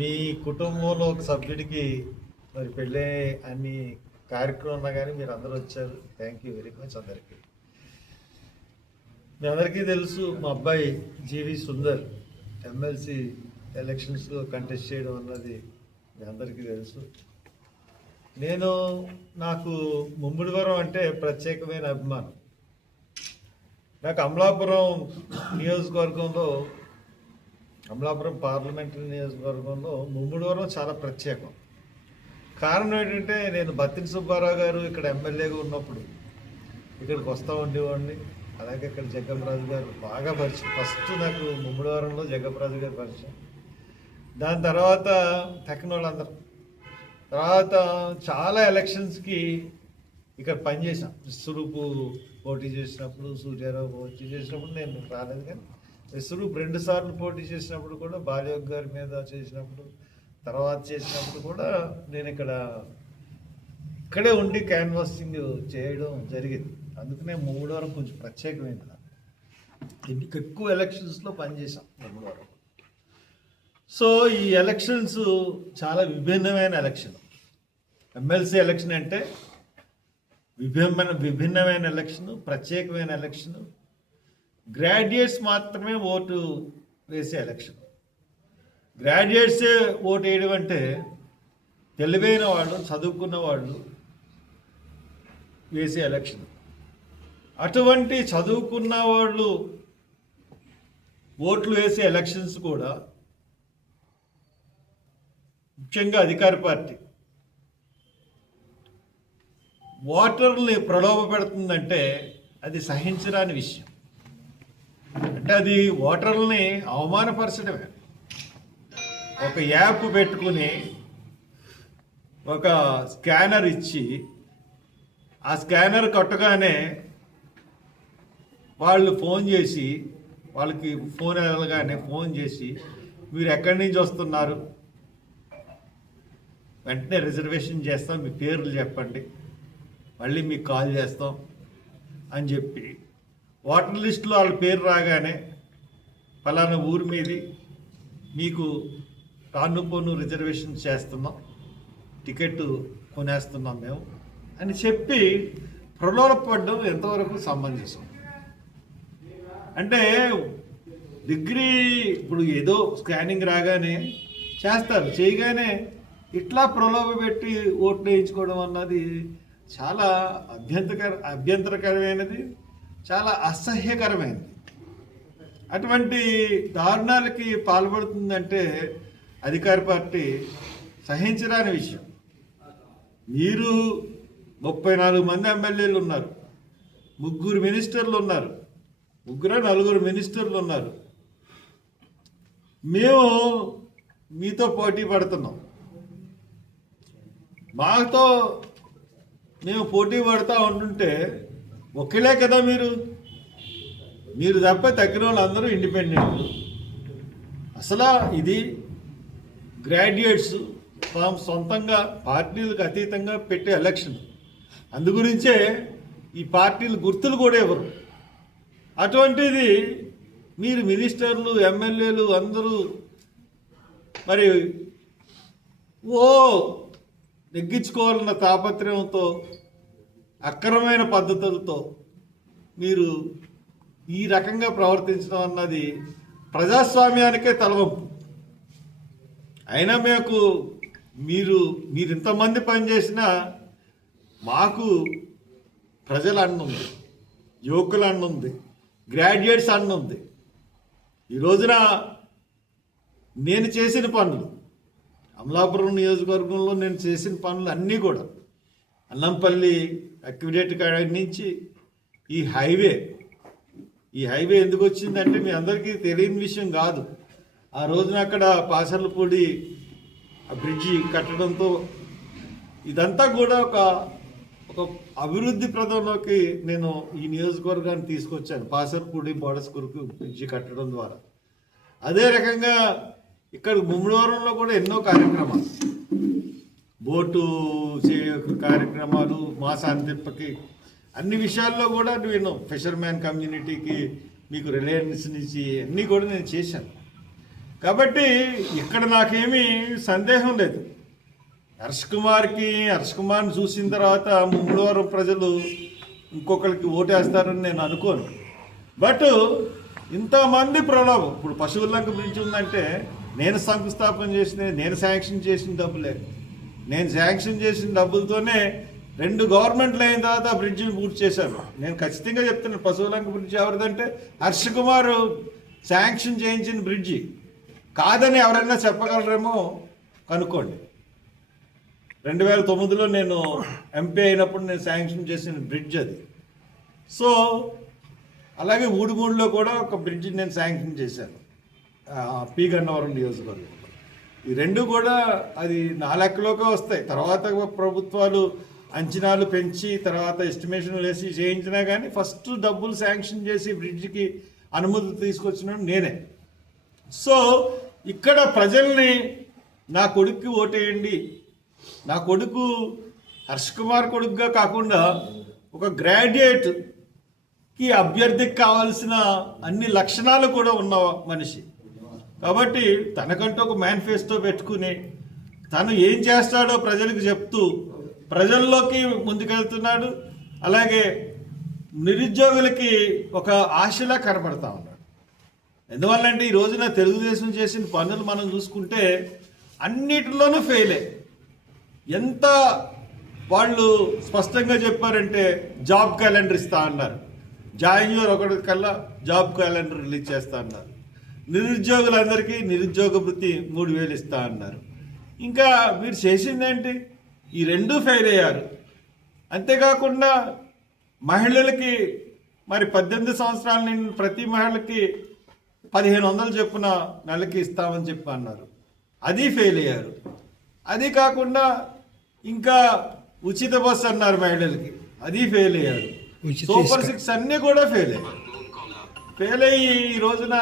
మీ కుటుంబంలో ఒక సభ్యుడికి మరి పెళ్ళే అన్ని కార్యక్రమం ఉన్నా కానీ మీరు అందరూ వచ్చారు. థ్యాంక్ యూ వెరీ మచ్ అందరికీ. మీ అందరికీ తెలుసు మా అబ్బాయి జీవి సుందర్ ఎమ్మెల్సీ ఎలక్షన్స్లో కంటెస్ట్ చేయడం అన్నది మీ అందరికీ తెలుసు. నేను నాకు ముమ్మిడివరం అంటే ప్రత్యేకమైన అభిమానం. నాకు అమలాపురం నియోజకవర్గంలో కమలాపురం పార్లమెంటరీ నియోజకవర్గంలో ముమ్మిడివరం చాలా ప్రత్యేకం. కారణం ఏంటంటే నేను బత్తిని సుబ్బారావు గారు ఇక్కడ ఎమ్మెల్యేగా ఉన్నప్పుడు ఇక్కడికి వస్తూ ఉండేవాడిని. అలాగే ఇక్కడ జగ్గంరాజు గారు బాగా పరిచయం. ఫస్ట్ నాకు ముమ్మిడివరంలో జగ్గంరాజు గారు పరిచయం. దాని తర్వాత తక్కిన వాళ్ళందరూ. తర్వాత చాలా ఎలక్షన్స్కి ఇక్కడ పనిచేసాం విశ్వరూపు పోటీ చేసినప్పుడు సూర్యారావు పోటీ చేసినప్పుడు నేను రాలేదు కానీ విశ్వరూప్ రెండు సార్లు పోటీ చేసినప్పుడు కూడా బాలయోగ్ గారి మీద చేసినప్పుడు తర్వాత చేసినప్పుడు కూడా నేను ఇక్కడ ఇక్కడే ఉండి క్యాన్వాసింగ్ చేయడం జరిగింది. అందుకనే మూడవరం కొంచెం ప్రత్యేకమైనది నాకు. ఎక్కువ ఎలక్షన్స్లో పనిచేసాం వరకు సో ఈ ఎలక్షన్స్ చాలా విభిన్నమైన ఎలక్షన్. ఎమ్మెల్సీ ఎలక్షన్ అంటే విభిన్న విభిన్నమైన ఎలక్షన్ ప్రత్యేకమైన ఎలక్షన్ గ్రాడ్యుయేట్స్ మాత్రమే ఓటు వేసే ఎలక్షన్. గ్రాడ్యుయేట్సే ఓటు వేయడం అంటే తెలివైన వాళ్ళు చదువుకున్న వాళ్ళు వేసే ఎలక్షన్. అటువంటి చదువుకున్న వాళ్ళు ఓట్లు వేసే ఎలక్షన్స్ కూడా ముఖ్యంగా అధికార పార్టీ. ఓటర్ని ప్రలోభ పెడుతుందంటే అది సహించరాని విషయం. అంటే అది ఓటర్లని అవమానపరచడమే. ఒక యాప్ పెట్టుకుని ఒక స్కానర్ ఇచ్చి ఆ స్కానర్ కొట్టగానే వాళ్ళు ఫోన్ చేసి వాళ్ళకి ఫోన్ వెళ్ళగానే ఫోన్ చేసి మీరు ఎక్కడి నుంచి వస్తున్నారు? వెంటనే రిజర్వేషన్ చేస్తాం మీ పేర్లు చెప్పండి మళ్ళీ మీకు కాల్ చేస్తాం అని చెప్పి ఓటర్ లిస్టులో వాళ్ళ పేరు రాగానే ఫలానా ఊరి మీది మీకు రాను పోను రిజర్వేషన్ చేస్తున్నాం టికెట్ కొనేస్తున్నాం మేము అని చెప్పి ప్రలోభపడడం ఎంతవరకు సమంజసం? అంటే డిగ్రీ ఇప్పుడు ఏదో స్కానింగ్ రాగానే చేస్తారు చేయగానే ఇట్లా ప్రలోభ పెట్టి ఓట్లు వేయించుకోవడం అన్నది చాలా అభ్యంతకర అభ్యంతరకరమైనది. చాలా అసహ్యకరమైనది అటువంటి దారుణాలకి పాల్పడుతుందంటే అధికార పార్టీ సహించరాని విషయం. మీరు ముప్పై నాలుగు మంది ఎమ్మెల్యేలు ఉన్నారు. ముగ్గురు మినిస్టర్లు ఉన్నారు. ముగ్గురు నలుగురు మినిస్టర్లు ఉన్నారు. మేము మీతో పోటీ పడుతున్నాం. మాతో మేము పోటీ పడుతూ ఉంటుంటే ఒకేలే కదా మీరు? మీరు తప్ప తగ్గిన వాళ్ళందరూ ఇండిపెండెంట్ అసలు ఇది గ్రాడ్యుయేట్స్ తాము సొంతంగా పార్టీలకు అతీతంగా పెట్టే ఎలక్షన్ అందుగురించే ఈ పార్టీలు గుర్తులు కూడా ఇవ్వరు అటువంటిది మీరు మినిస్టర్లు ఎమ్మెల్యేలు అందరూ మరి ఓ నెగ్గించుకోవాలన్న తాపత్రయంతో అక్రమైన పద్ధతులతో మీరు ఈ రకంగా ప్రవర్తించడం అన్నది ప్రజాస్వామ్యానికే తలవంపు. అయినా మీకు మీరు మీరు ఇంతమంది పనిచేసినా మాకు ప్రజల అన్నుంది యువకుల ఉంది గ్రాడ్యుయేట్స్ అన్నుంది. ఈ రోజున నేను చేసిన పనులు అమలాపురం నియోజకవర్గంలో నేను చేసిన పనులు అన్నీ కూడా అన్నంపల్లి అక్విడేట్ కాడ నుంచి ఈ హైవే ఈ హైవే ఎందుకు వచ్చిందంటే మీ అందరికీ తెలియని విషయం కాదు. ఆ రోజున అక్కడ పాసర్లపూడి ఆ బ్రిడ్జి కట్టడంతో ఇదంతా కూడా ఒక ఒక అభివృద్ధి ప్రదంలోకి నేను ఈ నియోజకవర్గాన్ని తీసుకొచ్చాను. పాసర్పూడి బోడస్ కురుకు బ్రిడ్జి కట్టడం ద్వారా. అదే రకంగా ఇక్కడ ముమ్మడివరంలో కూడా ఎన్నో కార్యక్రమాలు. బోటు చేయే కార్యక్రమాలు మాసాంతిప్పకి అన్ని విషయాల్లో కూడా నేను ఫిషర్మ్యాన్ కమ్యూనిటీకి మీకు రిలయన్స్ నుంచి అన్నీ కూడా నేను చేశాను. కాబట్టి ఇక్కడ నాకేమీ సందేహం లేదు. హర్ష్ కుమార్కి హర్ష్ కుమార్ని చూసిన తర్వాత ముమ్మడివారం ప్రజలు ఇంకొకరికి ఓటేస్తారని నేను అనుకోను. బట్ ఇంతమంది ప్రలోభం ఇప్పుడు పశువులంక బ్రిడ్జ్ ఉందంటే నేను శంకుస్థాపన చేసిన నేను శాంక్షన్ చేసిన డబ్బులే. నేను శాంక్షన్ చేసిన డబ్బులతోనే రెండు గవర్నమెంట్లు అయిన తర్వాత ఆ బ్రిడ్జిని పూర్తి చేశాను. నేను ఖచ్చితంగా చెప్తున్నాను పశువులంక బ్రిడ్జ్ ఎవరిదంటే హర్ష కుమార్ శాంక్షన్ చేయించిన బ్రిడ్జి కాదని ఎవరైనా చెప్పగలరేమో కనుక్కోండి. రెండు వేల తొమ్మిదిలో నేను ఎంపీ అయినప్పుడు నేను శాంక్షన్ చేసిన బ్రిడ్జ్ అది. సో అలాగే ఊడిమూడిలో కూడా ఒక బ్రిడ్జ్ నేను శాంక్షన్ చేశాను. ఆ, పి గన్నవరం నియోజకవర్గం ఈ రెండు కూడా అది నా లెక్కలోకే వస్తాయి. తర్వాత ప్రభుత్వాలు అంచనాలు పెంచి తర్వాత ఎస్టిమేషన్లు వేసి చేయించినా కానీ ఫస్ట్ డబ్బులు శాంక్షన్ చేసి బ్రిడ్జికి అనుమతి తీసుకొచ్చిన నేనే. సో ఇక్కడ ప్రజల్ని నా కొడుక్కి ఓటేయండి. నా కొడుకు హర్ష్ కుమార్ కొడుకుగా కాకుండా ఒక గ్రాడ్యుయేట్కి అభ్యర్థికి కావాల్సిన అన్ని లక్షణాలు కూడా ఉన్న మనిషి. కాబట్టి తనకంటూ ఒక మేనిఫెస్టో పెట్టుకుని తను ఏం చేస్తాడో ప్రజలకు చెప్తూ ప్రజల్లోకి ముందుకెళ్తున్నాడు. అలాగే నిరుద్యోగులకి ఒక ఆశలా కనపడతా ఉన్నాడు. ఎందువల్లంటే ఈ రోజున తెలుగుదేశం చేసిన పనులు మనం చూసుకుంటే అన్నిటిలోనూ ఫెయిలే ఎంత వాళ్ళు స్పష్టంగా చెప్పారంటే జాబ్ క్యాలెండర్ ఇస్తా అన్నారు. జాయిన్ ఒకటి కల్లా జాబ్ క్యాలెండర్ రిలీజ్ చేస్తా అన్నారు. నిరుద్యోగులందరికీ నిరుద్యోగ వృత్తి మూడు వేలు ఇస్తా అన్నారు. ఇంకా మీరు చేసిందేంటి? ఈ రెండు ఫెయిల్ అయ్యారు. అంతేకాకుండా మహిళలకి మరి పద్దెనిమిది సంవత్సరాల నుండి ప్రతి మహిళకి పదిహేను వందలు చొప్పున నెలకి ఇస్తామని చెప్పి అన్నారు అది ఫెయిల్ అయ్యారు. అది కాకుండా ఇంకా ఉచిత బస్సు అన్నారు మహిళలకి. అది ఫెయిల్ అయ్యారు. సూపర్. సిక్స్ అన్నీ కూడా ఫెయిల్ అయ్యాయి. ఫెయిల్ అయ్యి ఈ రోజున